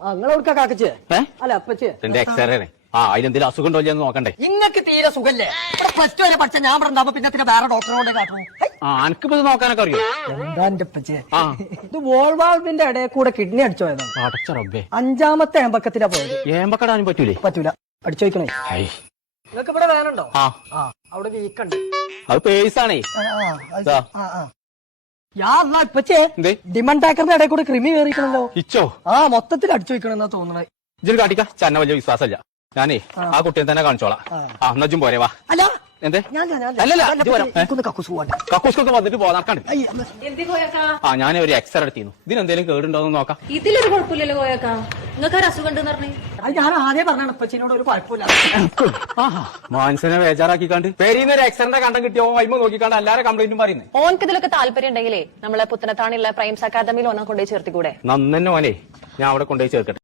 നിങ്ങളെവിടുക്കാ കാക്കച്ചേ അല്ല അപ്പച്ചേ എന്റെ എക്സ്റേ അതിലെന്തെങ്കിലും അസുഖം ഉണ്ടോ എന്ന് നോക്കണ്ടേ. ഇങ്ങക്ക് തീരെ സുഖല്ലേ? ഇവിടെ പ്ലസ് ടു വരെ പഠിച്ച ഞാൻ പറഞ്ഞാൽ പിന്നെ വേറെ ഡോക്ടറോടെ കാട്ടു. എനിക്കിപ്പോ നോക്കാനൊക്കെ അറിയോ? എന്താ എന്റെ അപ്പച്ചേ, ഇത് വോൾവാൾവിന്റെ ഇടയിൽ കൂടെ കിഡ്നി അടിച്ചു പോയതാണ്. അടച്ച റബ്ബേ, 5ാമത്തെ ഏമ്പക്കത്തിലാ പോയത്. ഏമ്പക്കടാനും പറ്റൂലേ? പറ്റൂല, അടിച്ചു വയ്ക്കണേ. നിങ്ങൾക്ക് ഇവിടെ വേനുണ്ടോ? അവിടെ വീക്കുണ്ട്. അത് പേഴ്സാണേ. ഇപ്പച്ചേ ഡിമണ്ട് ടാക്കറിന്റെ ഇടയിൽ കൂടെ ക്രിമി കയറിക്കണല്ലോ. ഇച്ചോ? മൊത്തത്തിൽ അടിച്ചു വയ്ക്കണെന്നാ തോന്നണേ. ഇജ്ജ് കാട്ടിക്ക, ചന്ന വലിയ വിശ്വാസമില്ല. ഞാനേ ആ കുട്ടിയെ തന്നെ കാണിച്ചോളാം. നജ്ജും പോരെ വാ. എന്തേ? അല്ലല്ല, കക്കൂസ്കൊക്കെ വന്നിട്ട് പോകാൻ. ഞാൻ ഒരു എക്സ്റേ എടുത്തിരുന്നു. ഇതിനെന്തേലും കേടുണ്ടോന്ന് നോക്കാം. ഇതിലൊരു കുഴപ്പമില്ലല്ലോ കോയക്ക, നിങ്ങൾക്ക് ഒരു അസുഖം ഉണ്ടെന്ന് പറഞ്ഞു. ഞാൻ ആദ്യം പറഞ്ഞാണ് ഇപ്പച്ചിനോട് ഒരു കുഴപ്പമില്ല. മാനസിനെ ബേജാറാക്കിക്കാണ്ട് പേരീന്ന് ഒരു എക്സ്റേന്റെ കണ്ടം കിട്ടിയോ വൈമ നോക്കിക്കാണ്ട് എല്ലാരും കംപ്ലൈന്റും പറയുന്നത്. ഓനക്ക് ഇതിലൊക്കെ താല്പര്യം ഉണ്ടെങ്കിലേ നമ്മളെ പുത്തനത്താണിയുള്ള പ്രൈംസ് അക്കാദമിയിൽ ഓനെ കൊണ്ടുപോയി ചേർത്തിക്കൂടെ? നന്നെ മോനെ, ഞാൻ അവിടെ കൊണ്ടുപോയി ചേർക്കട്ടെ.